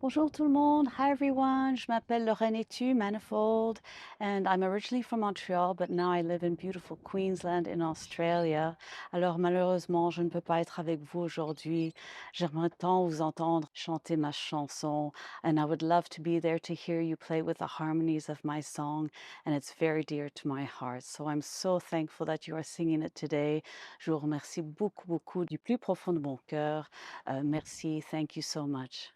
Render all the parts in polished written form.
Bonjour tout le monde. Hi everyone. Je m'appelle Lorraine Etu Manifold, and I'm originally from Montreal, but now I live in beautiful Queensland in Australia. Alors malheureusement, je ne peux pas être avec vous aujourd'hui. J'aimerais tant vous entendre chanter ma chanson, and I would love to be there to hear you play with the harmonies of my song, and it's very dear to my heart. So I'm so thankful that you are singing it today. Je vous remercie beaucoup, beaucoup du plus profond de mon cœur. Merci. Thank you so much.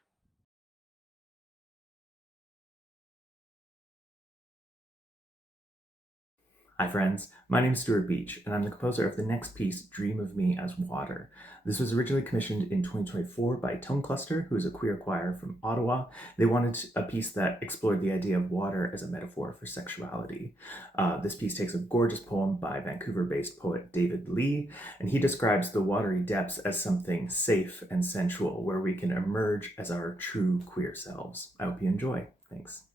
Hi friends, my name is Stuart Beach, and I'm the composer of the next piece, Dream of Me as Water. This was originally commissioned in 2024 by Tone Cluster, who is a queer choir from Ottawa. They wanted a piece that explored the idea of water as a metaphor for sexuality. This piece takes a gorgeous poem by Vancouver-based poet David Lee, and he describes the watery depths as something safe and sensual, where we can emerge as our true queer selves. I hope you enjoy. Thanks.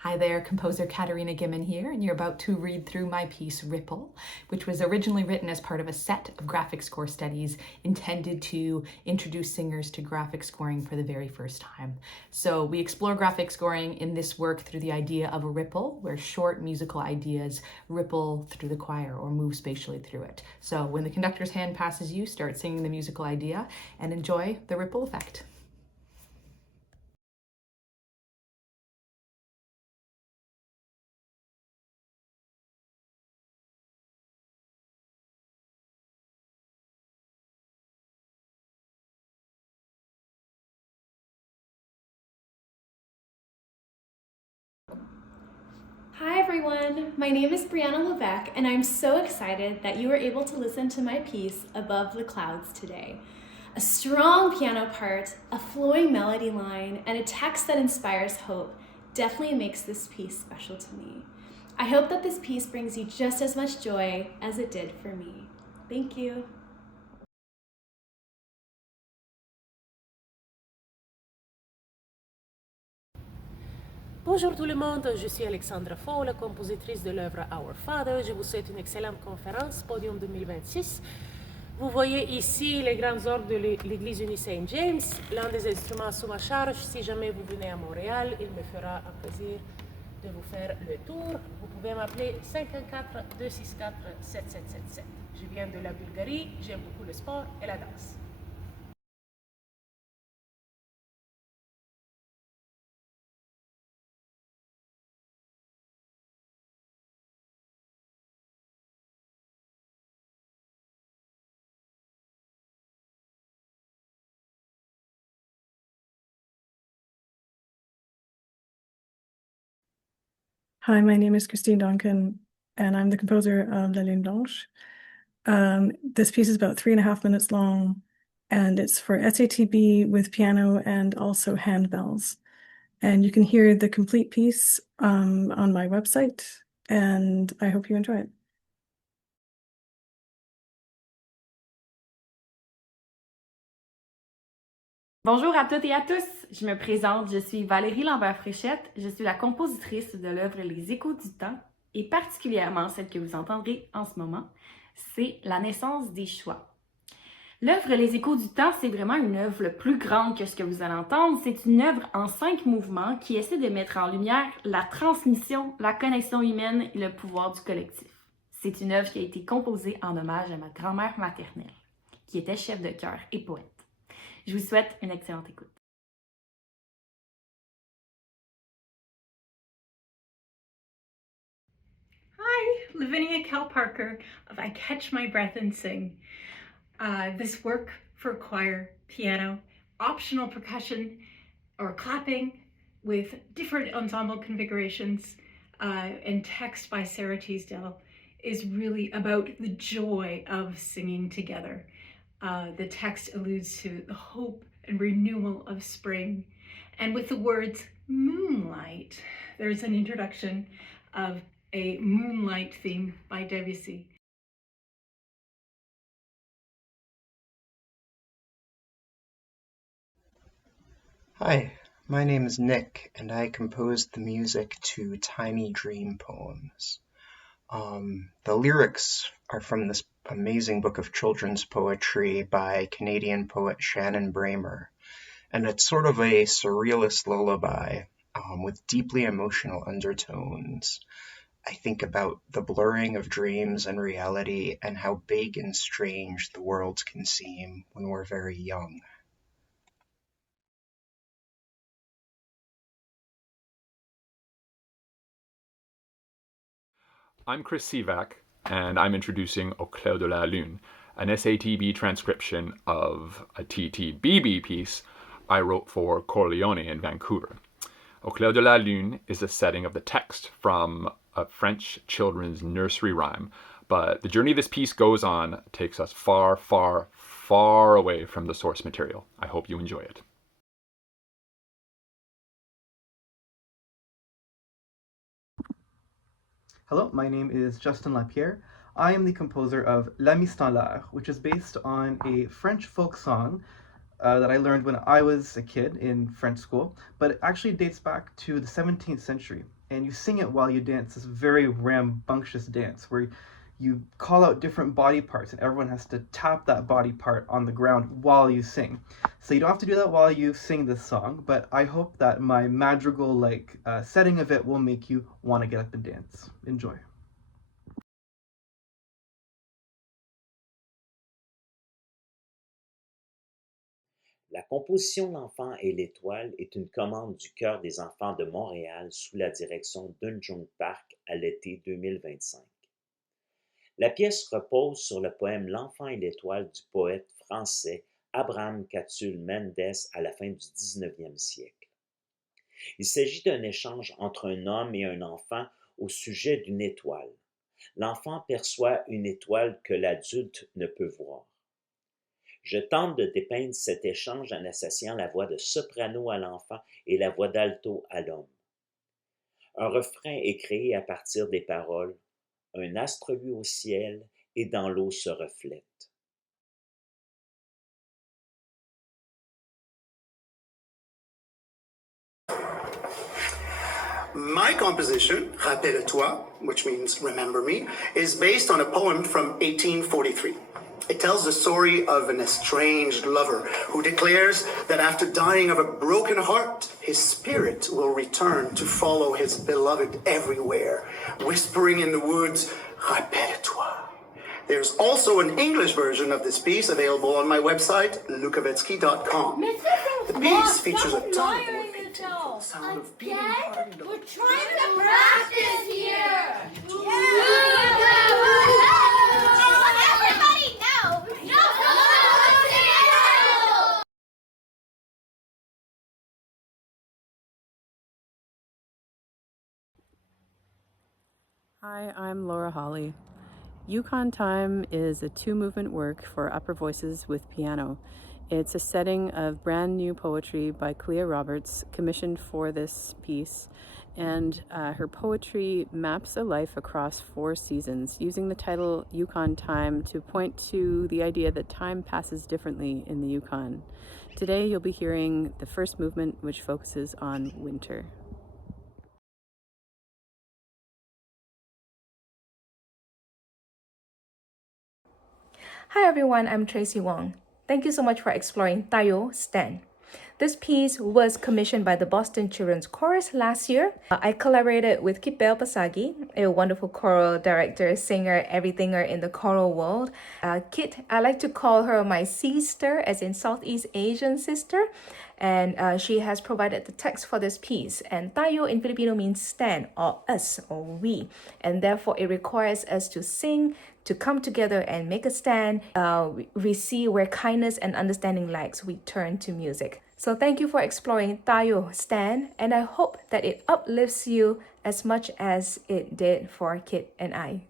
Hi there, composer Katerina Gimmon here, and you're about to read through my piece Ripple, which was originally written as part of a set of graphic score studies intended to introduce singers to graphic scoring for the very first time. So we explore graphic scoring in this work through the idea of a ripple, where short musical ideas ripple through the choir or move spatially through it. So when the conductor's hand passes you, start singing the musical idea and enjoy the ripple effect. Hi everyone, my name is Brianna Levesque, and I'm so excited that you were able to listen to my piece Above the Clouds today. A strong piano part, a flowing melody line, and a text that inspires hope definitely makes this piece special to me. I hope that this piece brings you just as much joy as it did for me. Thank you. Bonjour tout le monde, je suis Alexandra Faux, la compositrice de l'œuvre Our Father. Je vous souhaite une excellente conférence, Podium 2026. Vous voyez ici les grands orgues de l'église unie Saint James, l'un des instruments sous ma charge. Si jamais vous venez à Montréal, il me fera un plaisir de vous faire le tour. Vous pouvez m'appeler 514-264-7777. Je viens de la Bulgarie, j'aime beaucoup le sport et la danse. Hi, my name is Christine Duncan, and I'm the composer of La Lune Blanche. This piece is about 3.5 minutes long, and it's for SATB with piano and also handbells. And you can hear the complete piece on my website, and I hope you enjoy it. Bonjour à toutes et à tous, je me présente, je suis Valérie Lambert-Fréchette, je suis la compositrice de l'œuvre Les Échos du Temps et particulièrement celle que vous entendrez en ce moment, c'est La naissance des choix. L'œuvre Les Échos du Temps, c'est vraiment une œuvre plus grande que ce que vous allez entendre. C'est une œuvre en 5 mouvements qui essaie de mettre en lumière la transmission, la connexion humaine et le pouvoir du collectif. C'est une œuvre qui a été composée en hommage à ma grand-mère maternelle, qui était chef de chœur et poète. Je vous souhaite une excellente écoute. Hi, Lavinia Cal Parker of I Catch My Breath and Sing. This work for choir, piano, optional percussion or clapping with different ensemble configurations and text by Sarah Teasdale is really about the joy of singing together. The text alludes to the hope and renewal of spring. And with the words moonlight, there's an introduction of a moonlight theme by Debussy. Hi, my name is Nick, and I composed the music to Tiny Dream Poems. The lyrics are from this amazing book of children's poetry by Canadian poet Shannon Bramer, and it's sort of a surrealist lullaby with deeply emotional undertones. I think about the blurring of dreams and reality and how big and strange the world can seem when we're very young. I'm Chris Sivak, and I'm introducing Au clair de la lune, an SATB transcription of a TTBB piece I wrote for Corleone in Vancouver. Au clair de la lune is a setting of the text from a French children's nursery rhyme, but the journey this piece goes on takes us far, far, far away from the source material. I hope you enjoy it. Hello, my name is Justin Lapierre. I am the composer of La Mise en l'Air, which is based on a French folk song that I learned when I was a kid in French school, but it actually dates back to the 17th century, and you sing it while you dance this very rambunctious dance where you call out different body parts and everyone has to tap that body part on the ground while you sing. So you don't have to do that while you sing this song, but I hope that my madrigal-like setting of it will make you want to get up and dance. Enjoy. La composition L'Enfant et l'Étoile est une commande du Chœur des enfants de Montréal sous la direction d'Eun Jung Park à l'été 2025. La pièce repose sur le poème L'Enfant et l'Étoile du poète français Abraham Catulle Mendes à la fin du 19e siècle. Il s'agit d'un échange entre un homme et un enfant au sujet d'une étoile. L'enfant perçoit une étoile que l'adulte ne peut voir. Je tente de dépeindre cet échange en associant la voix de soprano à l'enfant et la voix d'alto à l'homme. Un refrain est créé à partir des paroles « Un astre luit au ciel et dans l'eau se reflète ». My composition, Rappelle-toi, which means remember me, is based on a poem from 1843. It tells the story of an estranged lover who declares that after dying of a broken heart, his spirit will return to follow his beloved everywhere, whispering in the woods, Rappelle-toi. There's also an English version of this piece available on my website, lukovetsky.com. The piece features a ton of wood sound of beating heart. We're trying to practice here! Everybody, no! Hi, I'm Laura Hawley. Yukon Time is a two-movement work for upper voices with piano. It's a setting of brand new poetry by Clea Roberts, commissioned for this piece, and her poetry maps a life across 4 seasons, using the title Yukon Time to point to the idea that time passes differently in the Yukon. Today you'll be hearing the first movement, which focuses on winter. Hi everyone, I'm Tracy Wong. Thank you so much for exploring Tayo Stan. This piece was commissioned by the Boston Children's Chorus last year. I collaborated with Kipel Pasagi, a wonderful choral director, singer, everythinger in the choral world. Kit, I like to call her my sister, as in Southeast Asian sister. And she has provided the text for this piece. And Tayo in Filipino means stand, or us, or we. And therefore it requires us to sing, to come together and make a stand. We see where kindness and understanding lies. We turn to music. So thank you for exploring Tayo Stan, and I hope that it uplifts you as much as it did for Kit and I.